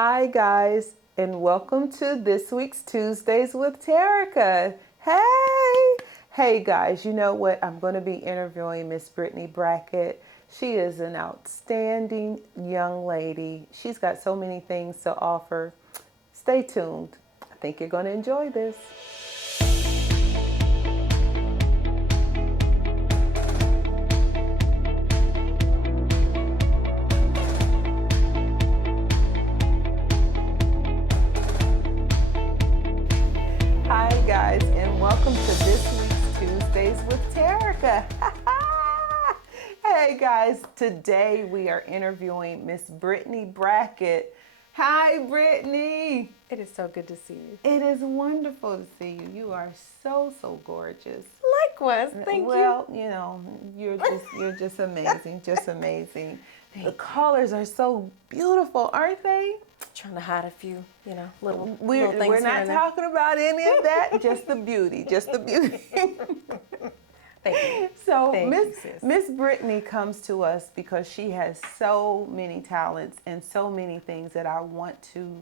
Hi guys, and welcome to this week's Tuesdays with Terica. Hey! Hey guys, you know what? I'm going to be interviewing Miss Brittney Bracket. She is an outstanding young lady. She's got so many things to offer. Stay tuned. I think you're going to enjoy this. Hi guys, and welcome to this week's Tuesdays with Terica. Hey guys, today we are interviewing Miss Brittney Bracket. Hi Brittney. It is so good to see you. It is wonderful to see you. You are so gorgeous. Likewise, thank you. Well, you know, you're just amazing, just amazing. The colors are so beautiful, aren't they? Trying to hide a few, little things. We're not talking about any of that. Just the beauty, just the beauty. Thank you. So Thank you, sis. Miss Brittney comes to us because she has so many talents and so many things that I want to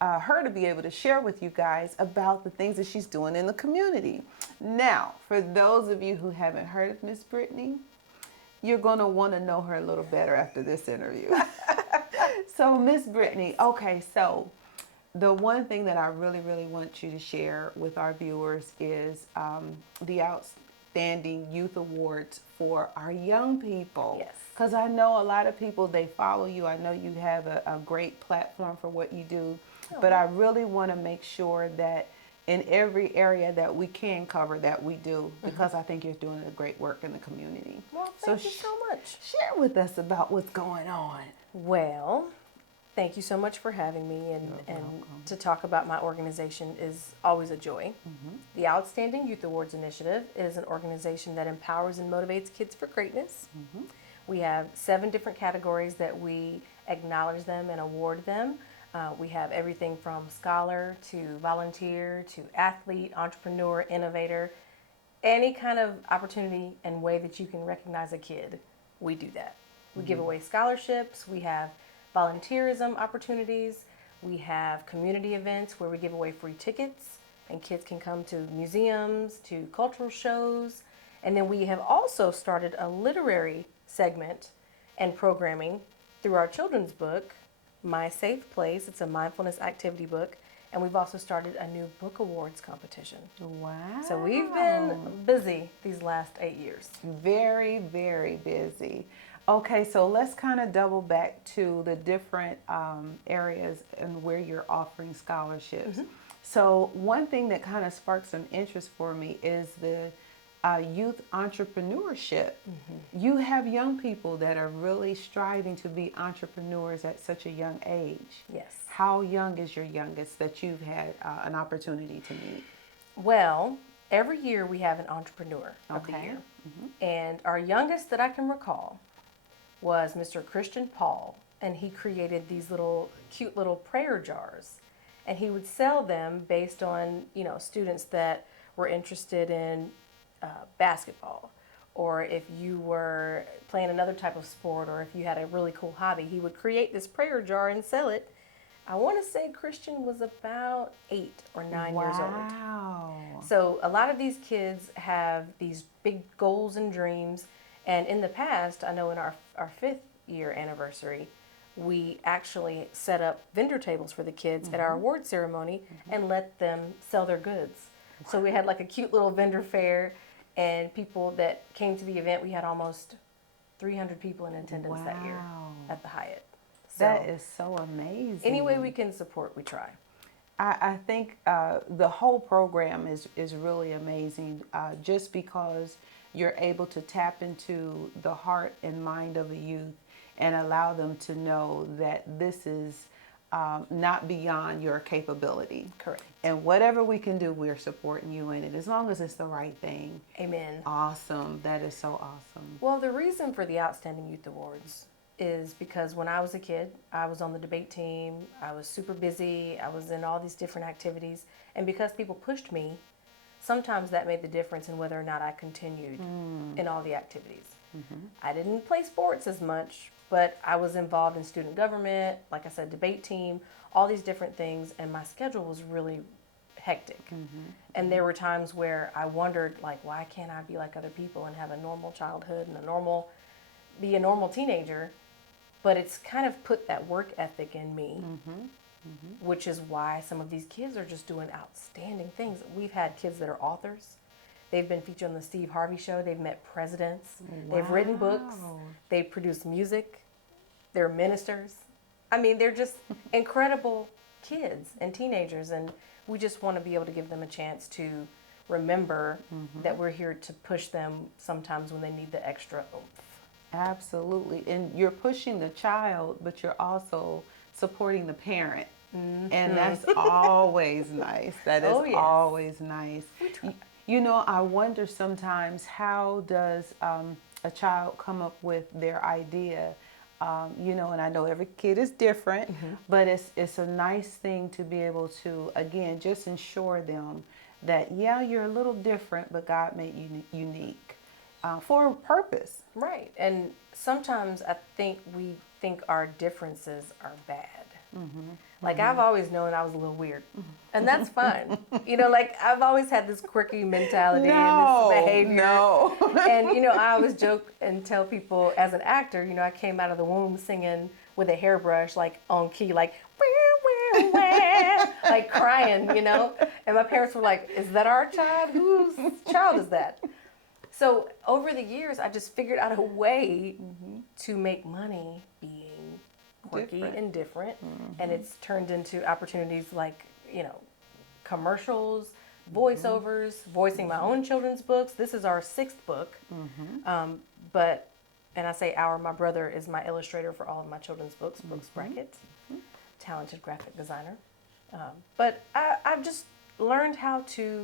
her to be able to share with you guys about the things that she's doing in the community. Now, for those of you who haven't heard of Miss Brittney, you're going to want to know her a little better after this interview. So Miss Brittney, okay, so the one thing that I really want you to share with our viewers is the Outstanding Youth Awards for our young people. Yes. Because I know a lot of people, they follow you. I know you have a great platform for what you do. But I really want to make sure that in every area that we can cover that we do, because I think you're doing a great work in the community. Well, thank you so much. Share with us about what's going on. Well, thank you so much for having me, and to talk about my organization is always a joy. The Outstanding Youth Awards Initiative is an organization that empowers and motivates kids for greatness. We have 7 different categories that we acknowledge them and award them. We have everything from scholar to volunteer to athlete, entrepreneur, innovator. Any kind of opportunity and way that you can recognize a kid, we do that. We give away scholarships. We have volunteerism opportunities. We have community events where we give away free tickets and kids can come to museums, to cultural shows. And then we have also started a literary segment and programming through our children's book, My Safe Place. It's a mindfulness activity book. And we've also started a new book awards competition. Wow. So we've been busy these last 8 years. Very busy. Okay, so let's kind of double back to the different areas and where you're offering scholarships. So one thing that kind of sparked some interest for me is the youth entrepreneurship. You have young people that are really striving to be entrepreneurs at such a young age. Yes. How young is your youngest that you've had an opportunity to meet? Well, every year we have an entrepreneur of the year. And our youngest that I can recall was Mr. Christian Paul, and he created these cute little prayer jars, and he would sell them based on students that were interested in basketball, or if you were playing another type of sport, or if you had a really cool hobby, he would create this prayer jar and sell it. I want to say Christian was about 8 or 9 years old. Wow. So a lot of these kids have these big goals and dreams. And in the past, I know in our 5th year anniversary, we actually set up vendor tables for the kids at our award ceremony and let them sell their goods. So we had like a cute little vendor fair, and people that came to the event, we had almost 300 people in attendance that year at the Hyatt. So that is so amazing. Any way we can support, we try. I think the whole program is really amazing just because you're able to tap into the heart and mind of a youth and allow them to know that this is not beyond your capability. Correct. And whatever we can do, we're supporting you in it, as long as it's the right thing. Amen. Awesome. That is so awesome. Well, the reason for the Outstanding Youth Awards is because when I was a kid, I was on the debate team. I was super busy. I was in all these different activities. And because people pushed me, sometimes that made the difference in whether or not I continued in all the activities. I didn't play sports as much, but I was involved in student government, like I said, debate team, all these different things, and my schedule was really hectic. And there were times where I wondered, like, why can't I be like other people and have a normal childhood and be a normal teenager? But it's kind of put that work ethic in me, which is why some of these kids are just doing outstanding things. We've had kids that are authors. They've been featured on the Steve Harvey Show. They've met presidents. Wow. They've written books. They've produced music. They're ministers. I mean, they're just incredible kids and teenagers, and we just want to be able to give them a chance to remember that we're here to push them sometimes when they need the extra oomph. Absolutely. And you're pushing the child, but you're also supporting the parent. And that's always nice. That is always nice. You know, I wonder sometimes, how does a child come up with their idea? You know, and I know every kid is different, but it's a nice thing to be able to, again, just ensure them that, yeah, you're a little different, but God made you unique for a purpose. Right. And sometimes I think we think our differences are bad. Like, I've always known I was a little weird, and that's fine. You know, like, I've always had this quirky mentality and this behavior. And, you know, I always joke and tell people, as an actor, you know, I came out of the womb singing with a hairbrush, like, on key, like, like crying, you know. And my parents were like, is that our child? Whose child is that? So over the years, I just figured out a way to make money being quirky and different, and it's turned into opportunities like, you know, commercials, voiceovers, voicing my own children's books. This is our 6th book, but, and I say our, my brother is my illustrator for all of my children's books, Brackett, talented graphic designer. But I've just learned how to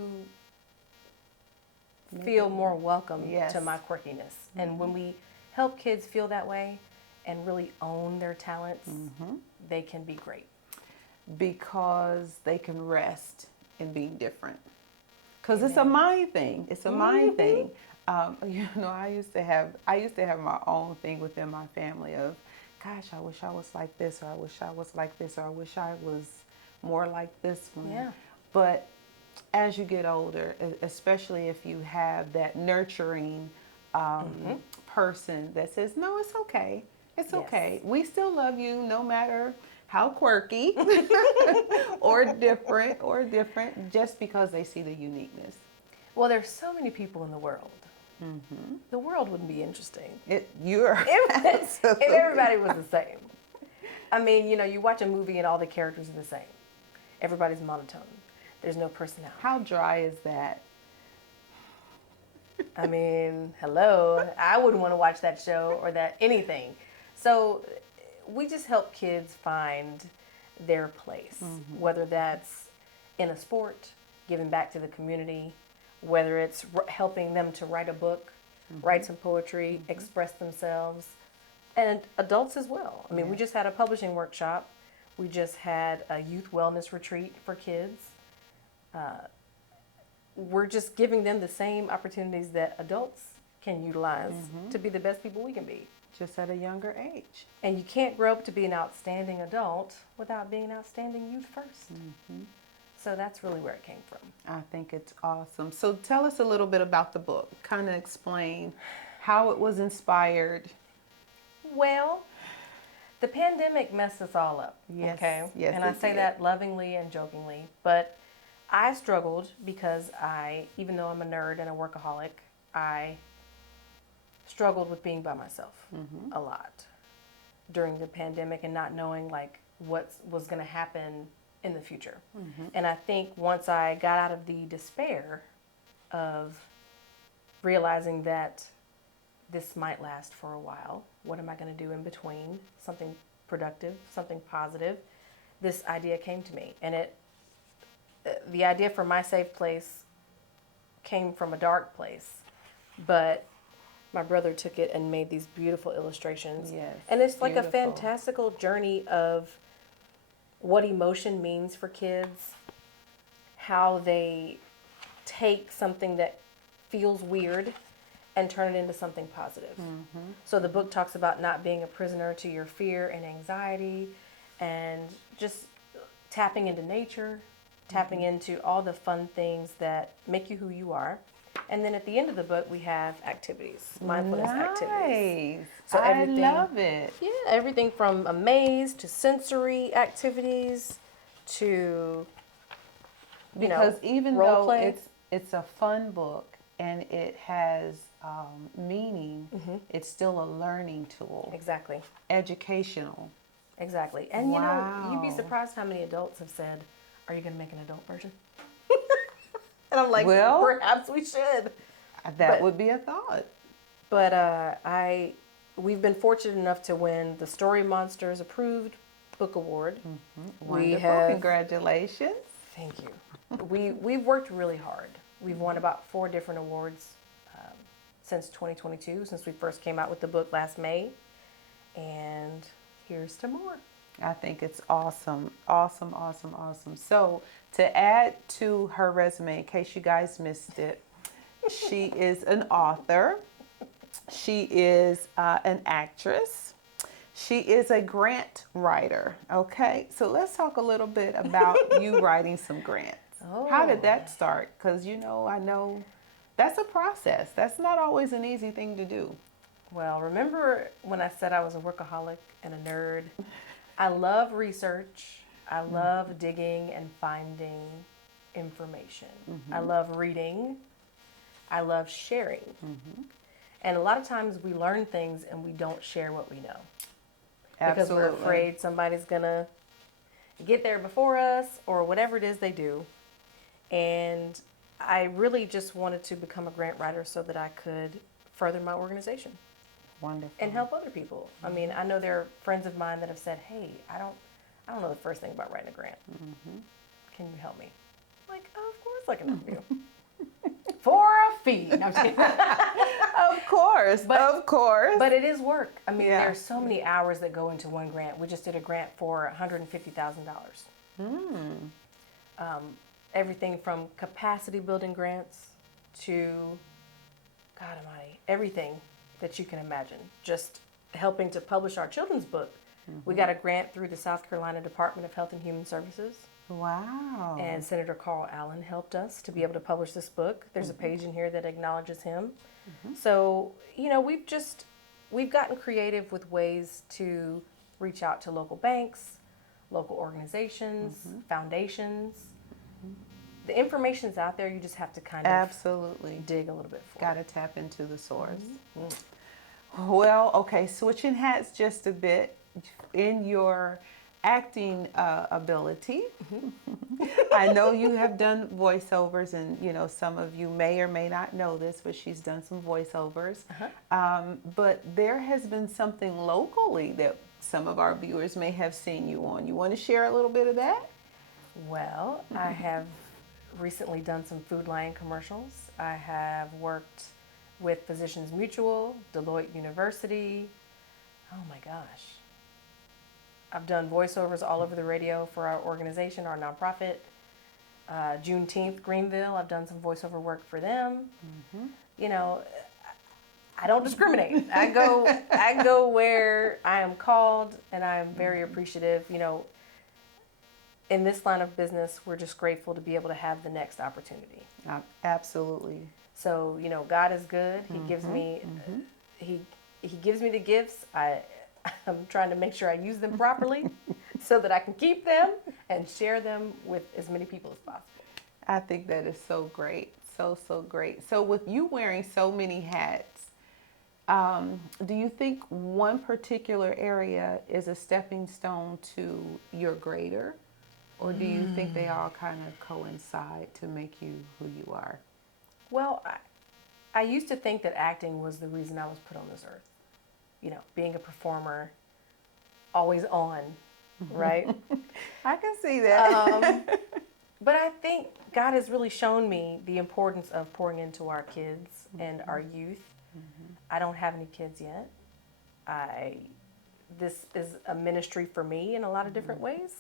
feel more welcome to my quirkiness. And when we help kids feel that way and really own their talents, they can be great. Because they can rest in being different. Because it's a mind thing. It's a mind thing. You know, I used to have my own thing within my family of, gosh, I wish I was like this, or I wish I was like this, or I wish I was more like this one. Yeah. But as you get older, especially if you have that nurturing person that says, no, it's okay. It's okay. We still love you no matter how quirky or different, just because they see the uniqueness. Well, there's so many people in the world. The world wouldn't be interesting. If everybody was the same. I mean, you know, you watch a movie and all the characters are the same. Everybody's monotone. There's no personality. How dry is that? I mean, hello. I wouldn't want to watch that show or that anything. So we just help kids find their place, whether that's in a sport, giving back to the community, whether it's helping them to write a book, write some poetry, express themselves, and adults as well. I mean, we just had a publishing workshop. We just had a youth wellness retreat for kids. We're just giving them the same opportunities that adults can utilize to be the best people we can be. Just at a younger age. And you can't grow up to be an outstanding adult without being an outstanding youth first. So that's really where it came from. I think it's awesome. So tell us a little bit about the book. Kind of explain how it was inspired. Well, the pandemic messed us all up. Yes. Okay. Yes. And I say that lovingly and jokingly, but I struggled because even though I'm a nerd and a workaholic, I struggled with being by myself a lot during the pandemic and not knowing like what was going to happen in the future. And I think once I got out of the despair of realizing that this might last for a while, what am I going to do in between? Something productive, something positive. This idea came to me, and the idea for my safe place came from a dark place, but my brother took it and made these beautiful illustrations. Yes, and it's like beautiful. A fantastical journey of what emotion means for kids, how they take something that feels weird and turn it into something positive. So the book talks about not being a prisoner to your fear and anxiety, and just tapping into nature, tapping into all the fun things that make you who you are. And then at the end of the book, we have activities, mindfulness activities. So I love it. Yeah, everything from a maze to sensory activities to, because even role though play. it's a fun book and it has meaning, it's still a learning tool. Exactly. Educational. Exactly. And Wow. you'd be surprised how many adults have said, "Are you going to make an adult version?" And I'm like, well, perhaps we should. That would be a thought. But we've been fortunate enough to win the Story Monsters Approved Book Award. Wonderful. Congratulations. Thank you. We've worked really hard. We've won about 4 different awards since 2022, since we first came out with the book last May. And here's to more. I think it's awesome. Awesome, awesome, awesome. So to add to her resume, in case you guys missed it, she is an author. She is an actress. She is a grant writer. Okay, so let's talk a little bit about you writing some grants. Oh. How did that start? Because, I know that's a process. That's not always an easy thing to do. Well, remember when I said I was a workaholic and a nerd? I love research. I love digging and finding information. I love reading. I love sharing. And a lot of times we learn things and we don't share what we know. Because we're afraid somebody's going to get there before us or whatever it is they do. And I really just wanted to become a grant writer so that I could further my organization. Wonderful. And help other people. I mean, I know there are friends of mine that have said, "Hey, I don't know the first thing about writing a grant. Can you help me?" I'm like, "Oh, of course I can help you." For a fee. No, I'm just kidding. Of course. But it is work. I mean, there's so many hours that go into one grant. We just did a grant for $150,000. Everything from capacity building grants to, God almighty, everything that you can imagine. Just helping to publish our children's book. We got a grant through the South Carolina Department of Health and Human Services. Wow. And Senator Carl Allen helped us to be able to publish this book. There's a page in here that acknowledges him. So, we've gotten creative with ways to reach out to local banks, local organizations, foundations. The information's out there. You just have to kind of absolutely dig a little bit for it. Got to tap into the source. Well, okay, switching hats just a bit. In your acting ability, I know you have done voiceovers, and some of you may or may not know this, but she's done some voiceovers. But there has been something locally that some of our viewers may have seen you on. You want to share a little bit of that? Well, I have recently done some Food Lion commercials. I have worked with Physicians Mutual, Deloitte University. Oh my gosh. I've done voiceovers all over the radio for our organization, our nonprofit. Juneteenth, Greenville, I've done some voiceover work for them. I don't discriminate. I go where I am called, and I am very appreciative. In this line of business, we're just grateful to be able to have the next opportunity. Absolutely. So, God is good. He gives me, he gives me the gifts. I'm trying to make sure I use them properly so that I can keep them and share them with as many people as possible. I think that is so great. So great. So with you wearing so many hats, do you think one particular area is a stepping stone to your greater? Or do you think they all kind of coincide to make you who you are? Well, I used to think that acting was the reason I was put on this earth. Being a performer, always on, right? I can see that. But I think God has really shown me the importance of pouring into our kids and our youth. I don't have any kids yet. This is a ministry for me in a lot of different ways.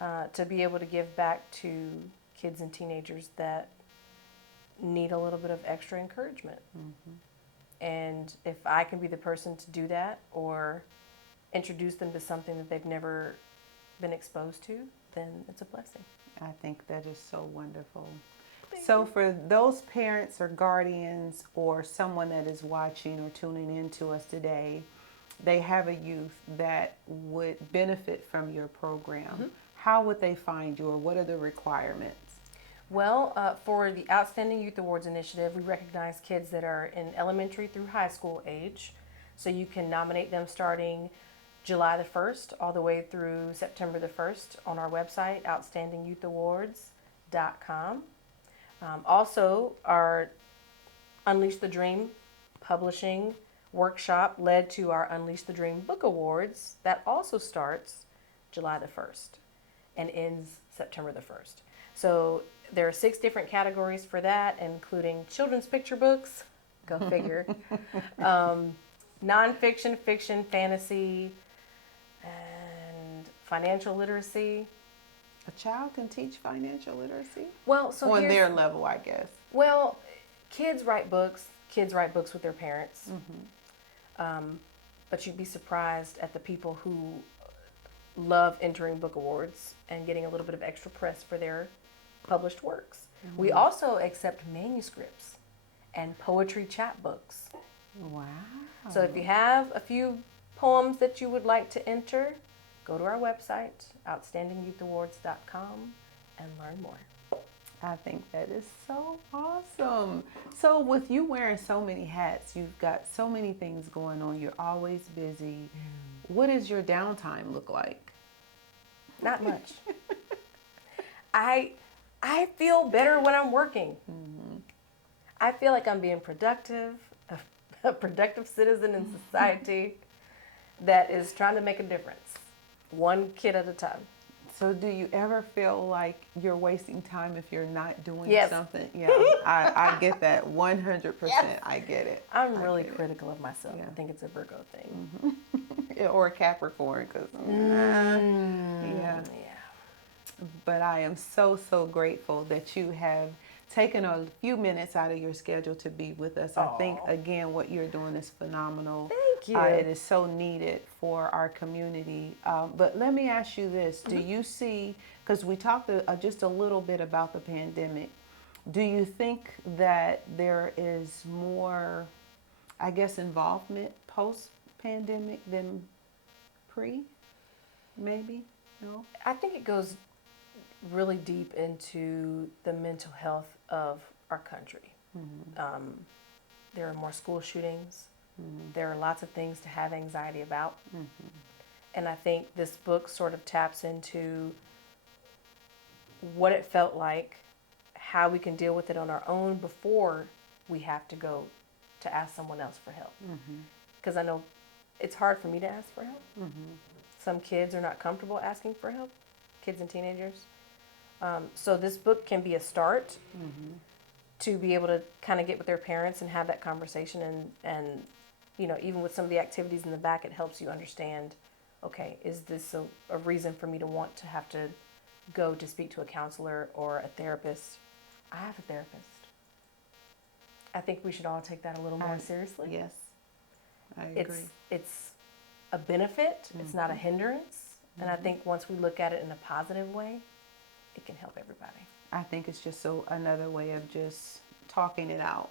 To be able to give back to kids and teenagers that need a little bit of extra encouragement. And if I can be the person to do that or introduce them to something that they've never been exposed to, then it's a blessing. I think that is so wonderful. So for those parents or guardians or someone that is watching or tuning in to us today, they have a youth that would benefit from your program. How would they find you, or what are the requirements? Well, for the Outstanding Youth Awards Initiative, we recognize kids that are in elementary through high school age. So you can nominate them starting July the 1st all the way through September the 1st on our website, outstandingyouth.awards.com. Also, our Unleash the Dream publishing workshop led to our Unleash the Dream Book Awards that also starts July the 1st and ends September the 1st. So there are 6 different categories for that, including children's picture books, go figure, nonfiction, fiction, fantasy, and financial literacy. A child can teach financial literacy? Well, so on their level, I guess. Well, kids write books. Kids write books with their parents. But you'd be surprised at the people who love entering book awards and getting a little bit of extra press for their published works. We also accept manuscripts and poetry chapbooks. Wow. So if you have a few poems that you would like to enter, go to our website, outstandingyouth.awards.com, and learn more. I think that is so awesome. So with you wearing so many hats, you've got so many things going on, you're always busy. What does your downtime look like? Not much. I feel better when I'm working. I feel like I'm being productive, a productive citizen in society that is trying to make a difference, one kid at a time. So do you ever feel like you're wasting time if you're not doing something? Yeah, I get that 100%. Yes. I get it. I'm really critical of myself. Yeah. I think it's a Virgo thing. Or a Capricorn, because But I am so grateful that you have taken a few minutes out of your schedule to be with us. I think, again, what you're doing is phenomenal. Thank you. It is so needed for our community. But let me ask you this. Do you see, because we talked just a little bit about the pandemic, do you think that there is more, I guess, involvement post-pandemic than pre? Maybe? No? I think it goes really deep into the mental health of our country. There are more school shootings. There are lots of things to have anxiety about. And I think this book sort of taps into what it felt like, how we can deal with it on our own before we have to go to ask someone else for help. Because I know it's hard for me to ask for help. Some kids are not comfortable asking for help, kids and teenagers. So this book can be a start to be able to kind of get with their parents and have that conversation. And you know, even with some of the activities in the back, it helps you understand, okay, is this a reason for me to want to have to go to speak to a counselor or a therapist? I have a therapist. I think we should all take that a little more seriously. Yes, I agree. It's a benefit. It's not a hindrance. And I think once we look at it in a positive way, it can help everybody. I think it's just another way of just talking it out,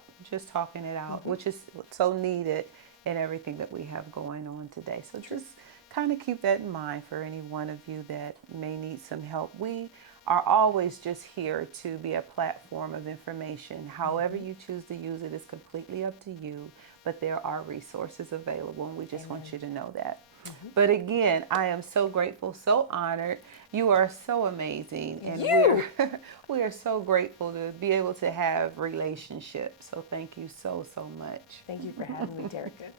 which is so needed in everything that we have going on today. So just kind of keep that in mind for any one of you that may need some help. We are always just here to be a platform of information. However you choose to use it is completely up to you, but there are resources available, and we just want you to know that. But again, I am so grateful, so honored. You are so amazing, and we are so grateful to be able to have relationships. So thank you so much. Thank you for having me, Terica.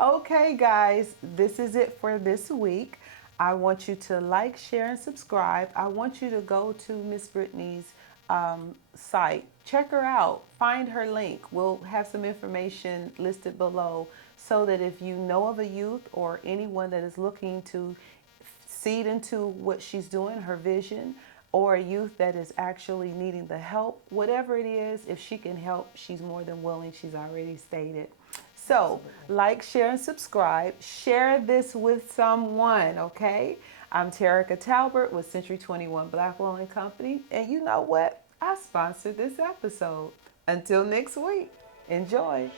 Okay, guys, this is it for this week. I want you to like, share, and subscribe. I want you to go to Miss Brittney's site. Check her out. Find her link. We'll have some information listed below so that if you know of a youth or anyone that is looking to seed into what she's doing, her vision, or a youth that is actually needing the help, whatever it is, if she can help, she's more than willing. She's already stated. So, like, share, and subscribe. Share this with someone, okay? I'm Terica Talbert with Century 21 Blackwell & Company. And you know what? I sponsored this episode. Until next week, enjoy.